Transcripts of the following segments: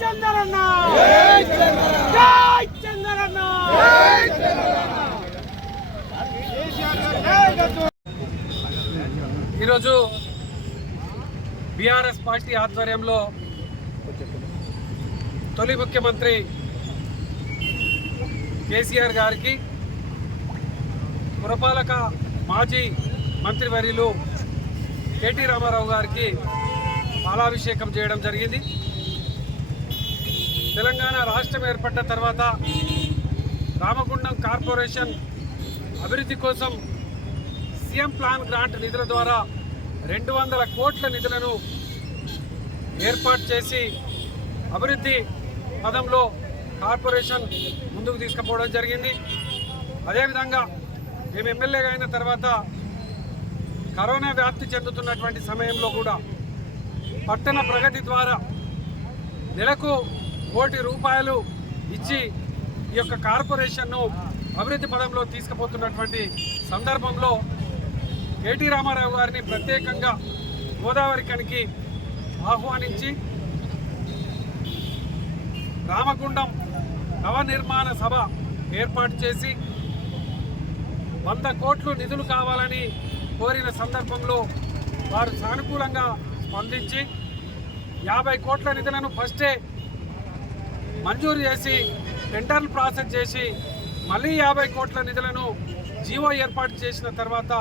చంద్రన్న జై చంద్రన్న ఈరోజు BRS party ఆధ్వర్యంలో తొలి ముఖ్యమంత్రి కేసీఆర్ గారికి పురపాలక మాజీ మంత్రివర్యులు కేటీ రామారావు గారికి పాలాభిషేకం చేయడం జరిగింది. తెలంగాణ రాష్ట్రం ఏర్పడ్డ తర్వాత రామగుండం కార్పొరేషన్ అభివృద్ధి కోసం సీఎం ప్లాన్ గ్రాంట్ నిధుల ద్వారా రెండు వందల కోట్ల నిధులను ఏర్పాటు చేసి అభివృద్ధి పదంలో కార్పొరేషన్ ముందుకు తీసుకుపోవడం జరిగింది. అదేవిధంగా మేము ఎమ్మెల్యేగా అయిన తర్వాత కరోనా వ్యాప్తి చెందుతున్నటువంటి సమయంలో కూడా పట్టణ ప్రగతి ద్వారా నెలకు కోటి రూపాయలు ఇచ్చి ఈ యొక్క కార్పొరేషన్ను అభివృద్ధి పదంలో తీసుకుపోతున్నటువంటి సందర్భంలో కేటీ రామారావు గారిని ప్రత్యేకంగా గోదావరి కనికి ఆహ్వానించి రామగుండం నవనిర్మాణ సభ ఏర్పాటు చేసి వంద కోట్లు నిధులు కావాలని కోరిన సందర్భంలో వారు సానుకూలంగా స్పందించి యాభై కోట్ల నిధులను ఫస్టే మంజూరు చేసి టెండర్లు ప్రాసెస్ చేసి మళ్ళీ యాభై కోట్ల నిధులను జీవో ఏర్పాటు చేసిన తర్వాత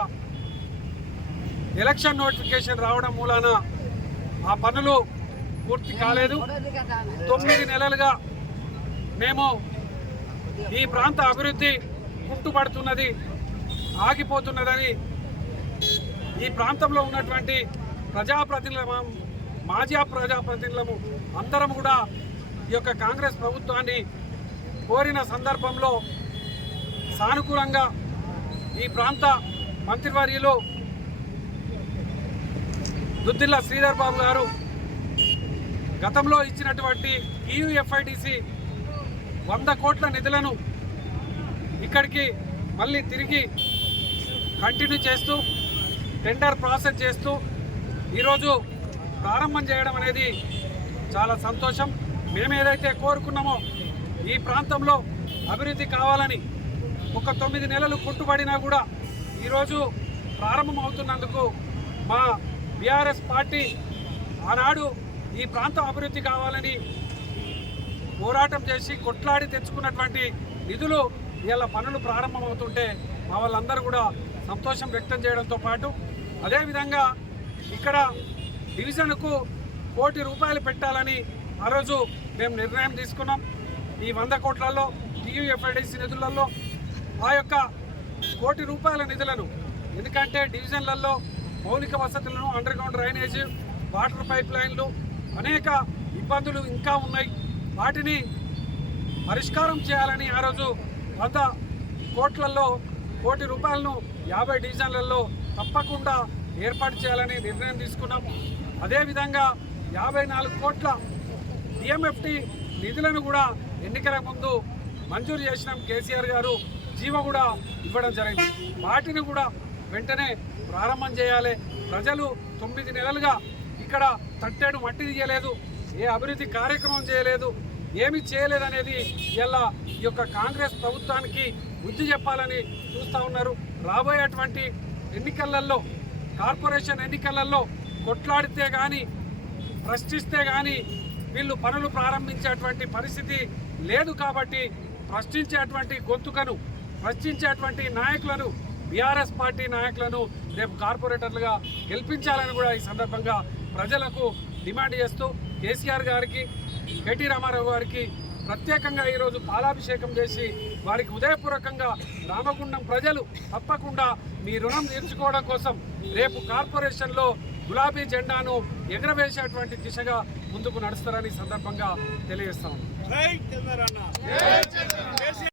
ఎలక్షన్ నోటిఫికేషన్ రావడం మూలాన ఆ పనులు పూర్తి కాలేదు. తొమ్మిది నెలలుగా మేము ఈ ప్రాంత అభివృద్ధి కుంటుపడుతున్నది ఆగిపోతున్నదని ఈ ప్రాంతంలో ఉన్నటువంటి ప్రజాప్రతినిధుల మాజీ ప్రజాప్రతినిధులము అందరం కూడా ఈ యొక్క కాంగ్రెస్ ప్రభుత్వాన్ని కోరిన సందర్భంలో సానుకూలంగా ఈ ప్రాంత మంత్రివర్యులు దుద్దిల్ల శ్రీధర్ బాబు గారు గతంలో ఇచ్చినటువంటి ఈయుఎఫ్ఐడిసి వంద కోట్ల నిధులను ఇక్కడికి మళ్ళీ తిరిగి కంటిన్యూ చేస్తూ టెండర్ ప్రాసెస్ చేస్తూ ఈరోజు ప్రారంభం చేయడం అనేది చాలా సంతోషం. మేము ఏదైతే కోరుకున్నామో ఈ ప్రాంతంలో అభివృద్ధి కావాలని ఒక తొమ్మిది నెలలు కుట్టుబడినా కూడా ఈరోజు ప్రారంభమవుతున్నందుకు మా బీఆర్ఎస్ పార్టీ ఆనాడు ఈ ప్రాంతం అభివృద్ధి కావాలని పోరాటం చేసి కొట్లాడి తెచ్చుకున్నటువంటి నిధులు ఇలా పనులు ప్రారంభమవుతుంటే మా వాళ్ళందరూ కూడా సంతోషం వ్యక్తం చేయడంతో పాటు అదేవిధంగా ఇక్కడ డివిజన్కు కోటి రూపాయలు పెట్టాలని ఆ రోజు మేము నిర్ణయం తీసుకున్నాం. ఈ వంద కోట్లలో టీయూఎఫ్ఐడిసి నిధులలో ఆ యొక్క కోటి రూపాయల నిధులను ఎందుకంటే డివిజన్లలో మౌలిక వసతులను under ground drainage water pipe లైన్లు అనేక ఇబ్బందులు ఇంకా ఉన్నాయి. వాటిని పరిష్కారం చేయాలని ఆ రోజు వంద కోట్లలో కోటి రూపాయలను యాభై డివిజన్లలో తప్పకుండా ఏర్పాటు చేయాలని నిర్ణయం తీసుకున్నాము అదేవిధంగా యాభై నాలుగు కోట్ల డిఎంఎఫ్టి నిధులను కూడా ఎన్నికల ముందు మంజూరు చేసినాం కేసీఆర్ గారు. జీవ కూడా ఇవ్వడం జరిగింది. వాటిని కూడా వెంటనే ప్రారంభం చేయాలి. ప్రజలు తొమ్మిది నెలలుగా ఇక్కడ తట్టేడు మట్టి తీయలేదు. ఏ అభివృద్ధి కార్యక్రమం చేయలేదు. ఏమి చేయలేదనేది ఇలా ఈ యొక్క కాంగ్రెస్ ప్రభుత్వానికి బుద్ధి చెప్పాలని చూస్తూ ఉన్నారు. రాబోయేటువంటి ఎన్నికలలో కార్పొరేషన్ ఎన్నికలలో కొట్లాడితే కానీ ప్రశ్నిస్తే కానీ వీళ్ళు పనులు ప్రారంభించేటువంటి పరిస్థితి లేదు కాబట్టి ప్రశ్నించేటువంటి గొంతుకను ప్రశ్నించేటువంటి నాయకులను బీఆర్ఎస్ పార్టీ నాయకులను రేపు కార్పొరేటర్లుగా గెలిపించాలని కూడా ఈ సందర్భంగా ప్రజలకు డిమాండ్ చేస్తూ కేసీఆర్ గారికి కేటీ రామారావు గారికి ప్రత్యేకంగా ఈరోజు పాలాభిషేకం చేసి వారికి ఉదయపూర్వకంగా రామగుండం ప్రజలు తప్పకుండా మీ రుణం తీర్చుకోవడం కోసం రేపు కార్పొరేషన్లో గులాబీ జెండాను ఎగరవేసేటువంటి దిశగా ముందుకు నడుస్తారని సందర్భంగా తెలియజేస్తాం